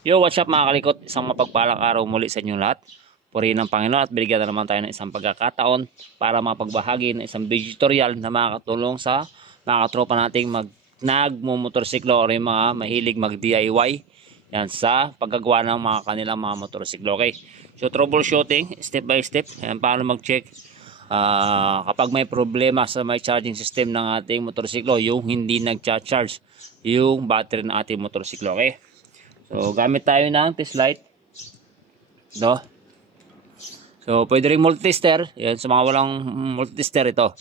Yo, what's up mga kalikot? Isang mapagpalang araw muli sa inyong lahat. Purihin ng Panginoon at binigyan na naman tayo ng isang pagkakataon para mapagbahagi ng isang video tutorial na makakatulong sa mga katropa nating nagmumotorsiklo o yung mga mahilig mag-DIY yan sa paggagawa ng mga kanilang mga motorsiklo. Okay? So troubleshooting step by step. Yan, paano mag-check kapag may problema sa may charging system ng ating motorsiklo, yung hindi nagcha-charge yung battery ng ating motorsiklo. Okay? So, gamit tayo ng test light. Ito. So, pwede rin multi-tester. Yan, sa mga walang multi-tester ito.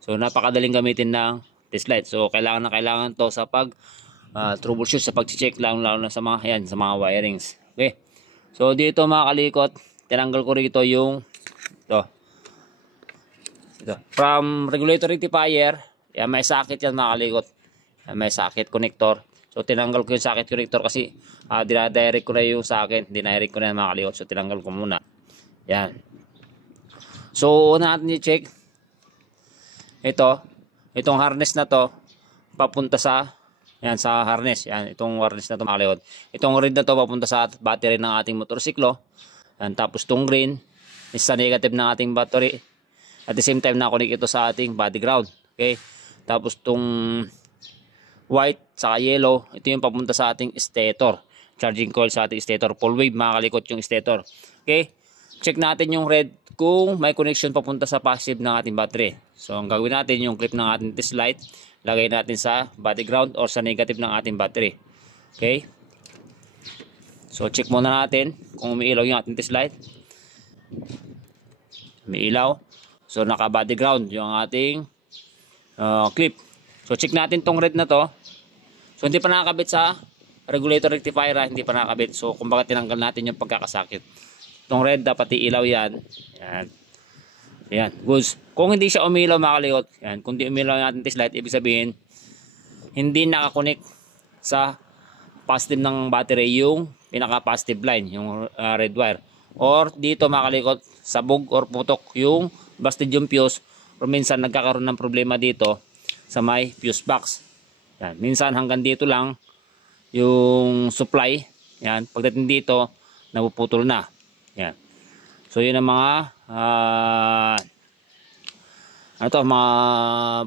So, napakadaling gamitin ng test light. So, kailangan na kailangan to sa pag troubleshoot, sa pag-check lalo na sa mga, yan, sa mga wirings. Okay. So, dito mga kalikot, tinanggal ko rito yung ito. From regulator rectifier, yan, may socket yan mga kalikot. Yan, may socket connector. So, tinanggal ko yung socket connector kasi dinadirect ko na yung socket. Dinirect ko na yung mga kalikot. So, tinanggal ko muna. Yan. So, una natin i-check. Itong harness na to, papunta sa, yan, sa harness. Yan, itong harness na to mga kalikot. Itong red na to, papunta sa battery ng ating motorsiklo. Yan, tapos itong green, is sa negative ng ating battery. At the same time, na-connect ito sa ating body ground. Okay? Tapos itong white saka yellow, ito yung papunta sa ating stator, charging coil sa ating stator, full wave mga kalikot yung stator. Okay, check natin yung red kung may connection papunta sa passive ng ating battery. So ang gagawin natin, yung clip ng ating test light, lagay natin sa body ground or sa negative ng ating battery. Okay, so check muna natin kung umiilaw yung ating test light. Umiilaw. So naka body ground yung ating clip. So check natin tong red na to. So hindi pa nakakabit sa regulator rectifier, hindi pa nakakabit. So kumbaga tinanggal natin yung pagkakasakit. Tong red dapat iilaw yan. Yan. Yan. Goods. Kung hindi siya umilaw mga kalikot, yan, kung hindi umilaw yung ating test light, ibig sabihin hindi nakakonect sa positive ng battery yung pinaka positive line, yung red wire. Or dito mga kalikot, sabog or putok yung busted yung fuse, or minsan nagkakaroon ng problema dito sa may fuse box. Yan, minsan hanggang dito lang yung supply. Yan, pagdating dito napuputol na. Yan. So yun ang mga mga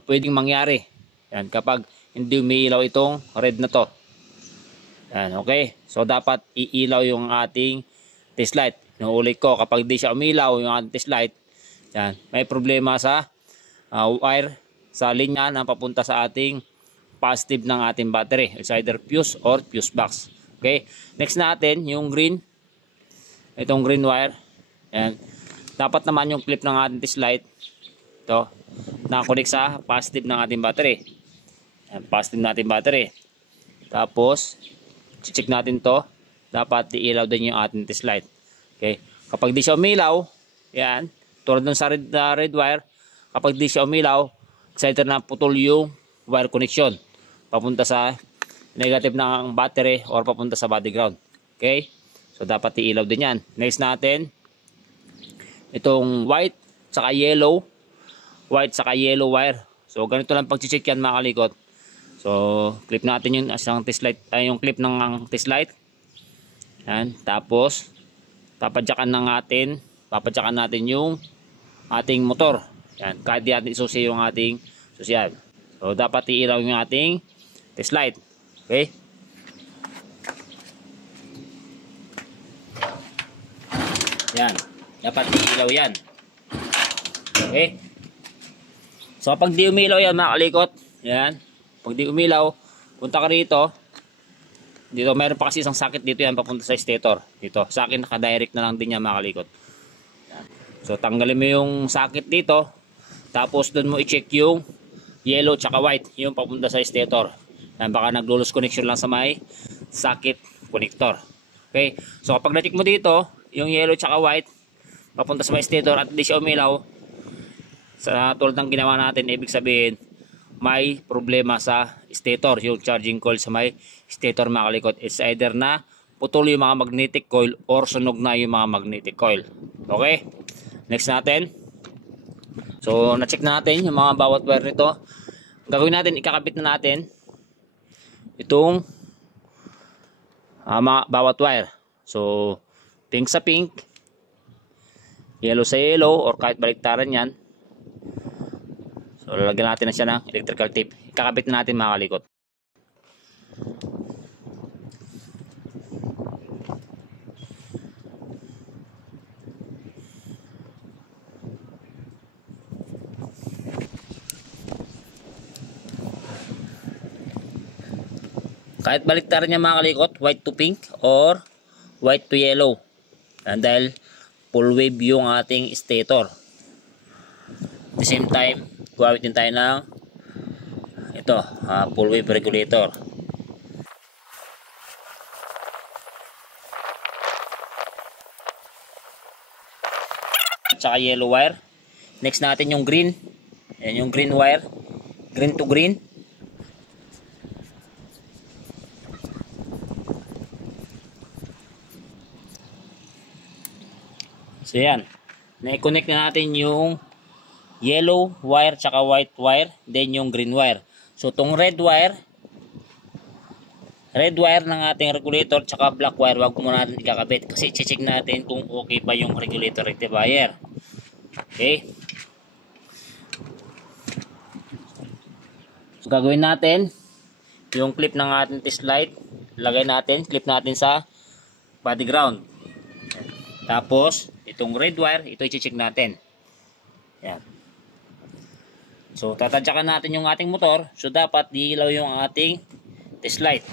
pwedeng mangyari. Yan, kapag hindi umiilaw itong red na to. Yan, okay. So dapat iilaw yung ating test light. Inuulit ko, kapag di siya umilaw yung ating test light, yan, may problema sa wire, sa linya na papunta sa ating positive ng ating battery. It's either fuse or fuse box. Okay. Next natin, yung green. Itong green wire. Ayan. Dapat naman yung clip ng ating test light. Ito. Nakakonect sa positive ng ating battery. Ayan, positive ng ating battery. Tapos, check natin to. Dapat iilaw din yung ating test light. Okay. Kapag di siya umilaw, yan. Tulad ng sa red wire. Kapag di siya umilaw, excited na putol yung wire connection papunta sa negative ng battery or papunta sa body ground. Okay? So dapat iilaw din yan. Next natin, itong white saka yellow. White saka yellow wire. So ganito lang pag-check yan mga kalikot. So clip natin yung asang test light, yung clip ng test light. Yan. Tapos papadyakan natin yung ating motor. Yan. Kahit di natin isusi yung ating susiyan. So dapat iilaw yung ating test light. Okay? Yan. Dapat iilaw yan. Okay? So pag di umilaw yan mga kalikot, yan. Pag di umilaw, punta ka rito. Dito mayroon pa kasi isang socket dito yan papunta sa stator. Dito. Sa akin naka-direct na lang din yan mga kalikot. Yan. So tanggalin mo yung socket dito. Tapos doon mo i-check yung yellow tsaka white, yung papunta sa stator. Yan, baka nag-lose connection lang sa may socket connector. Okay? So kapag na-check mo dito, yung yellow tsaka white papunta sa may stator at hindi siya umilaw, sa tulad ng ginawa natin, ibig sabihin may problema sa stator, yung charging coil sa may stator mga kalikot. It's either na putol yung mga magnetic coil or sunog na yung mga magnetic coil. Okay? Next natin. So na-check natin yung mga bawat wire nito. Gagawin natin, ikakabit na natin itong bawat wire. So pink sa pink, yellow sa yellow, or kahit baliktaran yan. So lalagyan natin na siya ng electrical tape. Kakabit na natin mga kalikot. Kahit baliktaran niya mga kalikot, white to pink or white to yellow. Dahil full wave yung ating stator. At the same time, gawin din tayo ng ito, full wave regulator. At saka yellow wire. Next natin yung green. Ayan yung green wire. Green to green. So yan, na-connect na natin yung yellow wire tsaka white wire, then yung green wire. So tong red wire ng ating regulator tsaka black wire, wag muna natin ikakabit kasi check natin kung okay pa yung regulator rectifier. Okay, so gagawin natin yung clip ng ating test light, clip natin sa body ground. Tapos itong red wire, ito i-check natin. Yan. So tatadyakan natin yung ating motor. So dapat diilaw yung ating test light.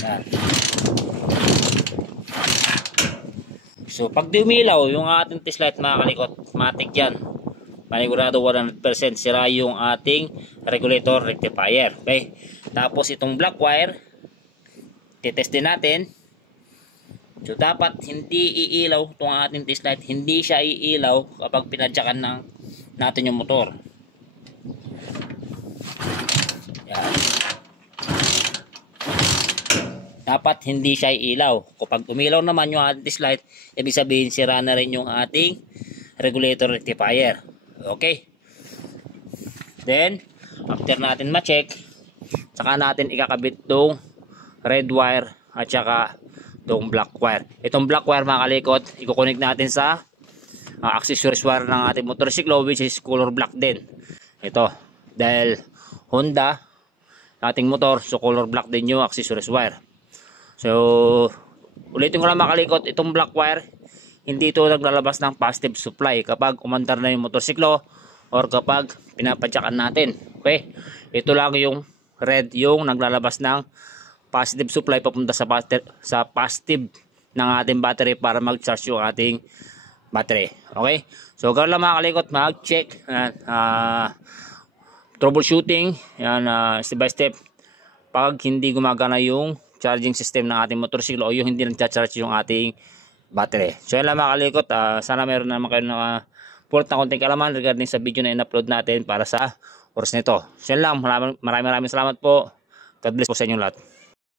Yan. So pag dumilaw yung ating test light mga kalikot, matik yan. Panigurado 100% sira yung ating regulator rectifier. Okay. Tapos itong black wire, titest din natin. So dapat hindi iilaw itong ating test light, hindi siya iilaw kapag pinadyakan natin yung motor. Yan. Dapat hindi siya iilaw. Kapag umilaw naman yung ating test light, ibig sabihin sira na rin yung ating regulator rectifier. Okay. Then after natin ma-check, saka natin ikakabit tong red wire at saka itong black wire. Itong black wire mga kalikot, i-connect natin sa accessories wire ng ating motorsiklo, which is color black din. Ito, dahil Honda ating motor, so color black din yung accessories wire. So ulitin ko lang mga kalikot, itong black wire, hindi ito naglalabas ng positive supply kapag umandar na yung motorsiklo or kapag pinapadyakan natin. Okay, ito lang yung red yung naglalabas ng positive supply papunta sa positive ng ating battery para mag-charge yung ating battery. Okay? So, ganoon lang mga kalikot, mag-check, troubleshooting, yan, step by step. Pag hindi gumagana yung charging system ng ating motorsiklo o yung hindi nag-charge yung ating battery. So, yan lang mga kalikot, sana meron naman kayo na pulot na konting kalaman regarding sa video na in-upload natin para sa oras nito. So, yan lang, maraming salamat po. God bless po sa inyong lahat.